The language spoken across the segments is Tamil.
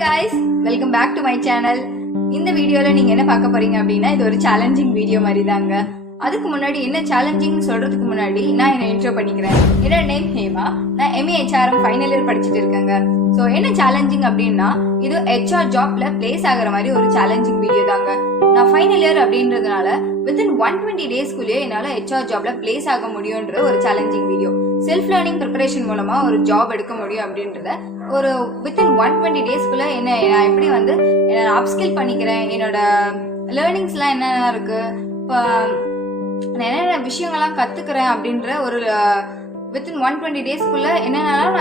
guys, welcome back to my channel. இந்த வீடியோல நீங்க என்ன பார்க்க போறீங்க அப்படின்னா இது ஒரு சேலஞ்சிங் வீடியோ மாதிரி தாங்க. அதுக்கு முன்னாடி என்ன சேலஞ்சிங் சொல்றதுக்கு முன்னாடி நான் என்ன இன்ட்ரோ பண்ணிக்கிறேன். என்னோட நேம் ஹேமா. நான் MA HRM ஃபைனல் இயர் படிச்சுட்டு இருக்கேங்க. ஸோ என்ன சேலஞ்சிங் அப்படின்னா இது HR ஜாப்ல பிளேஸ் ஆகிற மாதிரி ஒரு சேலஞ்சிங் வீடியோ தாங்க. நான் ஃபைனல் இயர் அப்படின்றதுனால வித்தின் 120 டேஸ்க்குள்ளேயே என்னால் HR ஜாப்ல பிளேஸ் ஆக முடியும்ன்ற ஒரு challenging video. Self learning preparation மூலமா ஒரு ஜாப் எடுக்க முடியும் அப்படின்றத ஒரு வித்தின் 120 டேஸ்க்குள்ள நான் எப்படி என்ன அப்ஸ்கில் பண்ணிக்கிறேன், என்னோட லேர்னிங்ஸ்லாம் என்னென்ன இருக்கு, இப்போ நான் என்னென்ன விஷயங்கள்லாம் கத்துக்கிறேன் அப்படின்ற ஒரு வித்தின் 120 டேஸ்க்குள்ள என்னென்னலாம்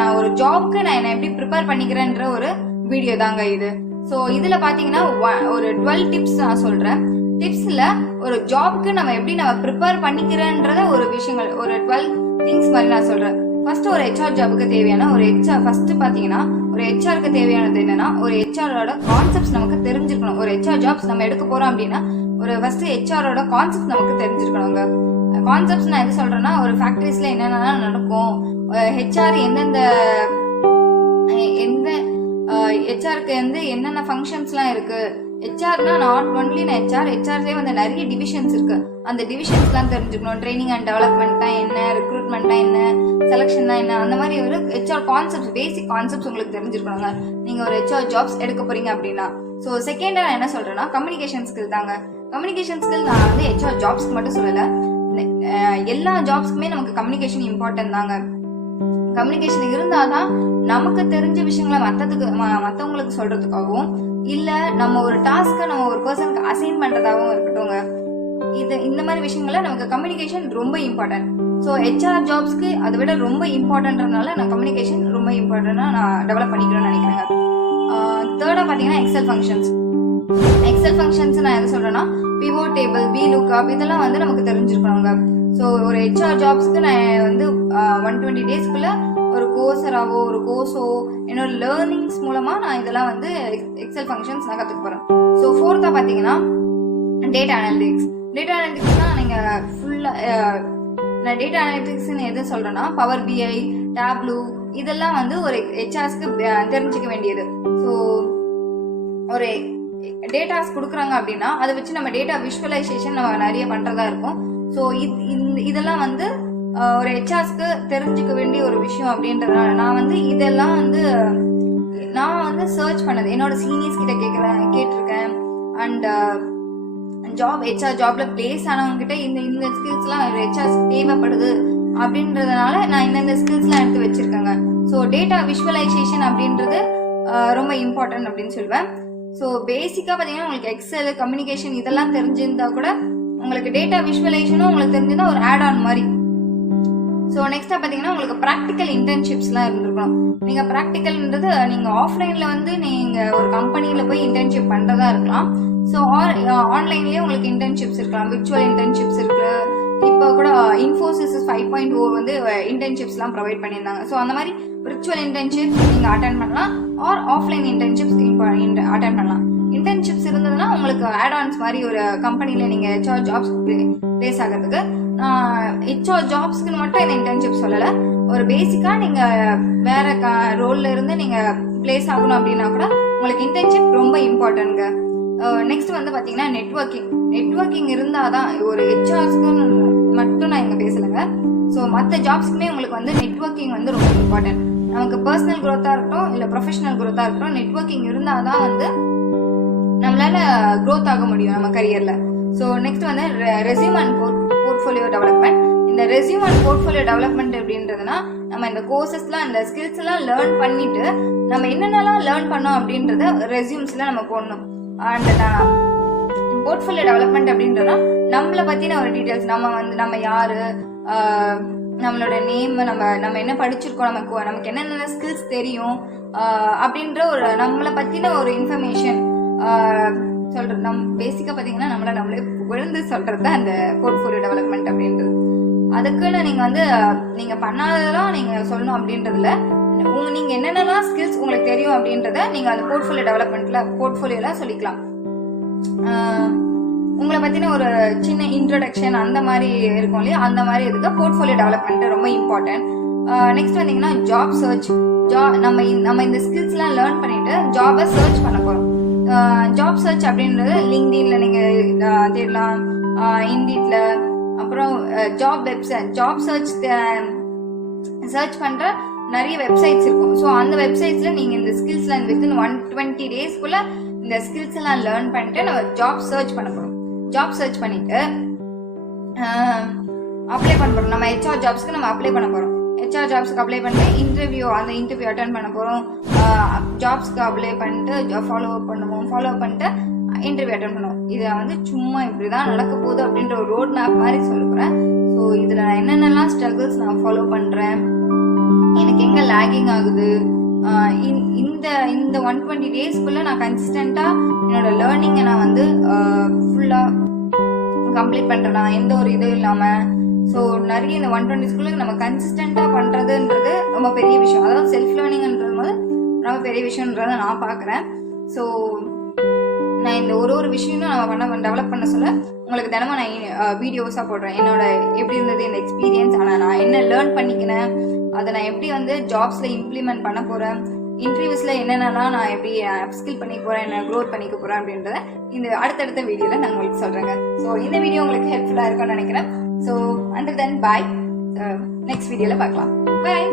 நான் ஒரு ஜாப்க்கு நான் என்ன எப்படி ப்ரிப்பேர் பண்ணிக்கிறேன்ற ஒரு வீடியோ தாங்க இது. ஸோ இதுல பாத்தீங்கன்னா ஒரு 12 டிப்ஸ் நான் சொல்றேன். டிப்ஸ்ல ஒரு ஜாப்க்கு நம்ம எப்படி ப்ரிப்பேர் பண்ணிக்கிறேன்றத ஒரு விஷயங்கள் ஒரு 12 திங்ஸ் மாதிரி நான் சொல்றேன். ஃபர்ஸ்ட் ஒரு HR ஜாபுக்கு தேவையான ஒரு ஃபர்ஸ்ட் பாத்தீங்கன்னா ஒரு HRக்கு தேவையானது என்னன்னா ஒரு HRோட கான்செப்ட்ஸ் நமக்கு தெரிஞ்சிருக்கணும். ஒரு HR ஜாப்ஸ் நம்ம எடுக்க போறோம் அப்படின்னா ஒரு ஃபர்ஸ்ட் HRோட கான்செப்ட் நமக்கு தெரிஞ்சிருக்கணுங்க. கான்செப்ட்ஸ் நான் எது சொல்றேன்னா ஒரு ஃபேக்டரிஸ்ல என்னென்ன நடக்கும், HR எந்த HRக்கு என்னென்ன ஃபங்க்ஷன்ஸ்லாம் இருக்கு, HRனா நாட் ஒன்லி HRலயே நிறைய டிவிஷன்ஸ் இருக்கு. அந்த டிவிஷன்ஸ்லாம் தெரிஞ்சுக்கணும். ட்ரைனிங் அண்ட் டெவலப்மெண்ட்னா என்ன, ரெக்ரூட்மெண்ட்னா என்ன, செலக்ஷன்னா என்ன, அந்த மாதிரி ஒரு HR கான்செப்ட்ஸ், பேசிக் கான்செப்ட்ஸ் உங்களுக்கு தெரிஞ்சிருக்கணுங்க நீங்க ஒரு HR ஜாப்ஸ் எடுக்க போறீங்க அப்படின்னா. ஸோ செகண்டா நான் என்ன சொல்றேன்னா கம்யூனிகேஷன் ஸ்கில் தாங்க. கம்யூனிகேஷன் ஸ்கில் நான் HR ஜாப்ஸ்க்கு மட்டும் சொல்லல, எல்லா ஜாப்ஸ்க்குமே நமக்கு கம்யூனிகேஷன் இம்பார்ட்டன்ட் தாங்க. கம்யூனிகேஷன் இருந்தாதான் நமக்கு தெரிஞ்ச விஷயங்களை மற்றவங்களுக்கு சொல்றதுக்காகவும் இல்ல நம்ம ஒரு டாஸ்க்கை நம்ம ஒரு பர்சனுக்கு அசைன் பண்றதாகவும் இருக்கட்டும்ங்க. இந்த மாதிரி விஷயங்கள்ல நமக்கு கம்யூனிகேஷன் ரொம்ப இம்பார்ட்டன்ட். ஸோ HR ஜாப்ஸ்க்கு அதை விட ரொம்ப இம்பார்ட்டன்றதுனால நான் கம்யூனிகேஷன் ரொம்ப இம்பார்ட்டன்டா நான் டெவலப் பண்ணிக்கணும்னு நினைக்கிறேங்க. தேர்டா பாத்தீங்கன்னா எக்ஸல் ஃபங்க்ஷன்ஸ் நான் எதை சொல்றேன்னா பிவோட் டேபிள், VLOOKUP இதெல்லாம் நமக்கு தெரிஞ்சிருக்கணுங்க. ஸோ ஒரு HR ஜாப்ஸ்க்கு நான் 120 டேஸ்க்குள்ள ஒரு கோர்ஸராவோ ஒரு கோர்ஸோ என்னோட லேர்னிங்ஸ் மூலமா நான் இதெல்லாம் எக்ஸல் ஃபங்க்ஷன்ஸ் நான் கத்துக்க போறேன். ஸோ ஃபோர்த்தா பாத்தீங்கன்னா டேட்டா அனாலிட்டிக்ஸ்னா நீங்க ஃபுல்லா நான் டேட்டா அனாலிட்டிக்ஸ்ன்னு எது சொல்றேன்னா பவர் BI, Tableau இதெல்லாம் ஒரு HRஸ்க்கு தெரிஞ்சுக்க வேண்டியது. ஸோ ஒரு டேட்டாஸ் கொடுக்குறாங்க அப்படின்னா அதை வச்சு நம்ம டேட்டா விஷுவலைசேஷன் நம்ம நிறைய பண்றதா இருக்கும். ஸோ இதெல்லாம் ஒரு HRஸ்க்கு தெரிஞ்சுக்க வேண்டிய ஒரு விஷயம் அப்படின்றதுனால நான் இதெல்லாம் நான் சர்ச் பண்ணது என்னோட சீனியர்ஸ் கிட்ட கேட்டிருக்கேன். அண்ட் HR ஜாப்ல பிளேஸ் ஆனவங்க கிட்ட இந்த ஸ்கில்ஸ்லாம் HRஸ் தேவைப்படுது அப்படின்றதுனால நான் இந்த ஸ்கில்ஸ்லாம் எடுத்து வச்சிருக்கேங்க. ஸோ டேட்டா விஷுவலைசேஷன் அப்படின்றது ரொம்ப இம்பார்ட்டன்ட் அப்படின்னு சொல்லுவேன். ஸோ பேசிக்கா பாத்தீங்கன்னா உங்களுக்கு எக்ஸல், கம்யூனிகேஷன் இதெல்லாம் தெரிஞ்சிருந்தா கூட உங்களுக்கு டேட்டா விஷுவலைசேஷனும் உங்களுக்கு தெரிஞ்சிருந்தா ஒரு ஆட் ஆன் மாதிரி. ஸோ நெக்ஸ்டா பாத்தீங்கன்னா உங்களுக்கு ப்ராக்டிக்கல் இன்டர்ன்ஷிப்ஸ்லாம் இருந்திருக்கணும். நீங்க ப்ராக்டிக்கல்ன்றது நீங்க ஆஃப்லைன்ல நீங்க ஒரு கம்பெனில போய் இன்டர்ன்ஷிப் பண்றதா இருக்கலாம். ஸோ ஆன்லைன்லயே உங்களுக்கு இன்டர்ன்ஷிப்ஸ் இருக்கலாம். விர்ச்சுவல் இன்டர்ன்ஷிப்ஸ் இருக்கு. இப்போ கூட Infosys 5.0 இன்டர்ன்ஷிப்ஸ்லாம் ப்ரொவைட் பண்ணியிருந்தாங்க. ஸோ அந்த மாதிரி விர்ச்சுவல் இன்டர்ன்ஷிப்ஸ் நீங்க அட்டென்ட் பண்ணலாம் ஆர் ஆஃப்லைன் இன்டர்ன்ஷிப்ஸ் அட்டென்ட் பண்ணலாம். இன்டர்ன்ஷிப்ஸ் இருந்ததுன்னா உங்களுக்கு ஆட் ஆன்ஸ் மாதிரி ஒரு கம்பெனில நீங்க HR ஜாப்ஸ் பிளேஸ் ஆகிறதுக்கு. HR ஜாப்ஸ்க்கு மட்டும் இந்த இன்டர்ன்ஷிப் சொல்லல, ஒரு பேசிக்கா நீங்க வேற ரோல்ல இருந்து நீங்க பிளேஸ் ஆகணும் அப்படின்னா கூட உங்களுக்கு இன்டர்ன்ஷிப் ரொம்ப இம்பார்ட்டன்ட்ங்க. நெக்ஸ்ட் பாத்தீங்கன்னா நெட்வொர்க்கிங் இருந்தாதான் ஒரு HRஸ்க்கு மட்டும் நான் இங்க பேசலங்க. ஸோ மற்ற ஜாப்ஸ்க்குமே உங்களுக்கு நெட்வொர்க்கிங் ரொம்ப இம்பார்ட்டன்ட். நமக்கு பர்சனல் குரோத்தா இருக்கட்டும் இல்ல ப்ரொஃபஷனல் குரோத்தா இருக்கட்டும், நெட்வொர்க்கிங் இருந்தாதான் நம்மளால க்ரோத் ஆக முடியும் நம்ம கரியர்ல. So next resume and portfolio development. இந்த ரெஸ்யூம் அண்ட் போர்ட்ஃபோலியோ டெவலப்மெண்ட் அப்படின்றதுனா நம்ம இந்த கோர்சஸ்லாம் இந்த ஸ்கில்ஸ் எல்லாம் லேர்ன் பண்ணிட்டு நம்ம என்னென்னலாம் லேர்ன் பண்ணோம் அப்படின்றத ரெஸ்யூம்ஸ்ல நம்ம போடணும். அண்ட் போர்ட்ஃபோலியோ டெவலப்மெண்ட் அப்படின்றதுனா நம்மளை பத்தின ஒரு டீடைல்ஸ், நம்ம யாரு, நம்மளோட நேம், நம்ம என்ன படிச்சிருக்கோம், நமக்கு என்னென்ன ஸ்கில்ஸ் தெரியும் அப்படின்ற ஒரு நம்மளை பத்தின ஒரு இன்ஃபர்மேஷன் சொல்றது. பேசிக்கா பாத்தீங்கன்னா நம்மளே புகழ்ந்து சொல்றது தான் அந்த போர்ட்ஃபோலியோ டெவலப்மெண்ட் அப்படின்றது. அதுக்குன்னு நீங்க பண்ணாததெல்லாம் நீங்க சொல்லணும் அப்படின்றதுல நீங்க என்னென்னலாம் ஸ்கில்ஸ் உங்களுக்கு தெரியும் அப்படின்றத நீங்க அந்த போர்ட்ஃபோலியோ டெவலப்மெண்ட்ல போர்ட்ஃபோலியோல சொல்லிக்கலாம். உங்களை பத்தின ஒரு சின்ன இன்ட்ரோடக்ஷன் அந்த மாதிரி இருக்கும் இல்லையா, அந்த மாதிரி இதுக்கு போர்ட்ஃபோலியோ டெவலப்மெண்ட் ரொம்ப இம்பார்ட்டன்ட். நெக்ஸ்ட் வந்தீங்கன்னா ஜாப் சர்ச். நம்ம இந்த ஸ்கில்ஸ்லாம் லேர்ன் பண்ணிட்டு ஜாபை சர்ச் பண்ண போகிறோம். ஜாப் சர்ச் அப்படின்றது லிங்க்டின்ல நீங்கள் தேடலாம், இண்டீட்ல, அப்புறம் ஜாப் வெப்சைட், ஜாப் சர்ச் பண்ணுற நிறைய வெப்சைட்ஸ் இருக்கும். ஸோ அந்த வெப்சைட்ஸில் நீங்கள் இந்த ஸ்கில்ஸ்லாம் வித்தின் 120 டேஸ்க்குள்ளே இந்த ஸ்கில்ஸ் எல்லாம் லேர்ன் பண்ணிட்டு நம்ம ஜாப் சர்ச் பண்ண போகிறோம். ஜாப் சர்ச் பண்ணிட்டு அப்ளை பண்ண போகிறோம். நம்ம ஹெச்ஆர் ஜாப்ஸ்க்கு நம்ம அப்ளை பண்ண போகிறோம். ஹெச்ஆர் ஜாப்ஸ்க்கு அப்ளை பண்ணிட்டு அந்த இன்டர்வியூ அட்டன் பண்ண போகிறோம். ஜாப்ஸ்க்கு அப்ளை பண்ணிட்டு ஃபாலோ அப் பண்ணிட்டு இன்டர்வியூ அட்டன் பண்ணுவோம். இதை வந்து சும்மா இப்படி தான் நடக்க போகுது அப்படின்ற ஒரு ரோட் மேப் மாதிரி சொல்ல போகிறேன். ஸோ இதில் நான் என்னென்னலாம் ஸ்ட்ரகிள்ஸ் நான் ஃபாலோ பண்ணுறேன், எனக்கு எங்கே லேகிங் ஆகுது, இந்த 120 டேஸ்க்குள்ளே நான் கன்சிஸ்டண்ட்டாக என்னோட லேர்னிங்கை நான் வந்து ஃபுல்லாக கம்ப்ளீட் பண்ணுறேன்னா எந்த ஒரு இதுவும் இல்லாமல். ஸோ நிறைய இந்த 120 டேஸ்க்குள்ளே நம்ம கன்சிஸ்டண்ட்டாக பண்ணுறதுன்றது ரொம்ப பெரிய விஷயம். அதாவது செல்ஃப் லேர்னிங்ன்றது போது ரொம்ப பெரிய விஷயன்றதை நான் பார்க்குறேன். ஸோ நான் இந்த ஒரு விஷயமும் நம்ம டெவலப் பண்ண சொல்ல உங்களுக்கு தினமும் நான் வீடியோஸாக போடுறேன். என்னோட எப்படி இருந்தது இந்த எக்ஸ்பீரியன்ஸ், ஆனால் நான் என்ன லேர்ன் பண்ணிக்கினேன், அதை நான் எப்படி வந்து ஜாப்ஸில் இம்ப்ளிமெண்ட் பண்ண போகிறேன், இன்டர்வியூஸில் என்னென்னலாம் நான் எப்படி அப்ஸ்கில் பண்ணிக்க போகிறேன், என்ன க்ரோத் பண்ணிக்க போகிறேன் அப்படின்றத இந்த அடுத்தடுத்த வீடியோவில் நான் உங்களுக்கு சொல்கிறேங்க. ஸோ இந்த வீடியோ உங்களுக்கு ஹெல்ப்ஃபுல்லாக இருக்கும்னு நினைக்கிறேன். So until then bye. Next வீடியோவில் பார்க்கலாம். Bye.